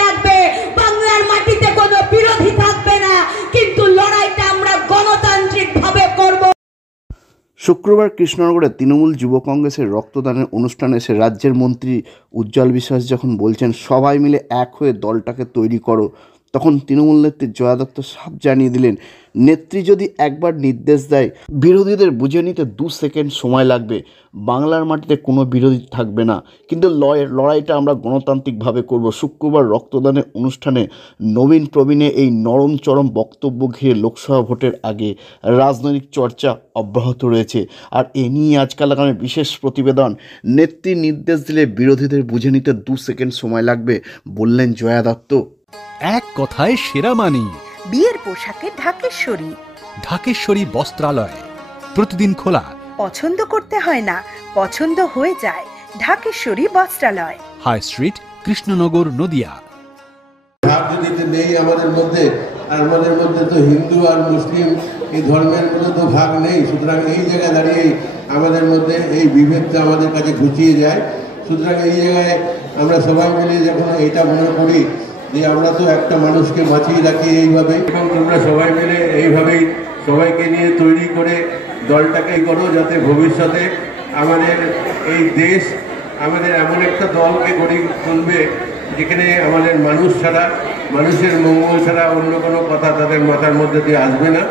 লাগবে, বাংলার মাটিতে কোনো বিরোধী থাকবে না, কিন্তু লড়াইটা আমরা গণতান্ত্রিক ভাবে করব। শুক্রবার কৃষ্ণনগরে তৃণমূল যুব কংগ্রেসের রক্তদানের অনুষ্ঠানে এসে রাজ্যের মন্ত্রী উজ্জ্বল বিশ্বাস যখন বলছেন সবাই মিলে এক হয়ে দলটাকে তৈরি করো, তখন তৃণমূল নেত্রী জয়া দত্ত সাফ জানিয়ে দিলেন, নেত্রী যদি একবার নির্দেশ দেয় বিরোধীদের বুঝে নিতে 2 সেকেন্ড সময় লাগবে। বাংলার মাটিতে কোনো বিরোধী থাকবে না, কিন্তু লড়াইটা আমরা গণতান্ত্রিকভাবে করব। শুক্রবার রক্তদানের অনুষ্ঠানে নবীন প্রবীণে এই নরম চরম বক্তব্য ঘিরে লোকসভা ভোটের আগে রাজনৈতিক চর্চা অব্যাহত রয়েছে। আর এ নিয়ে আজকাল আগামী বিশেষ প্রতিবেদন। নেত্রী নির্দেশ দিলে বিরোধীদের বুঝে নিতে 2 সেকেন্ড সময় লাগবে, বললেন জয়া দত্ত। এক কথায় সেরা মানি বিয়ের পোশাকে ঢাকেশ্বরী। ঢাকেশ্বরী বস্ত্রালয় প্রতিদিন খোলা। পছন্দ করতে হয় না, পছন্দ হয়ে যায়। ঢাকেশ্বরী বস্ত্রালয়, হাই স্ট্রিট, কৃষ্ণনগর, নদিয়া। ভাব যদি নেই আমাদের মধ্যে, আর আমাদের মধ্যে তো হিন্দু আর মুসলিম এই ধর্মের মধ্যে তো ভাগ নেই। সুতরাং এই জায়গায় দাঁড়িয়ে আমাদের মধ্যে এই বিভেদটা আমাদের কাছে ঘুচিয়ে যায়। সুতরাং এই জায়গায় আমরা সবাই মিলে যখন এইটা মনে করি যে আমরা তো একটা মানুষকে বাঁচিয়ে রাখি এইভাবে, এবং তোমরা সবাই মিলে এইভাবেই সবাইকে নিয়ে তৈরি করে দলটাকে করো, যাতে ভবিষ্যতে আমাদের এই দেশ আমাদের এমন একটা দলকে গড়ে তুলবে যেখানে আমাদের মানুষ ছাড়া, মানুষের মঙ্গল ছাড়া অন্য কোনো কথা তাদের মাথার মধ্যে দিয়ে আসবে না।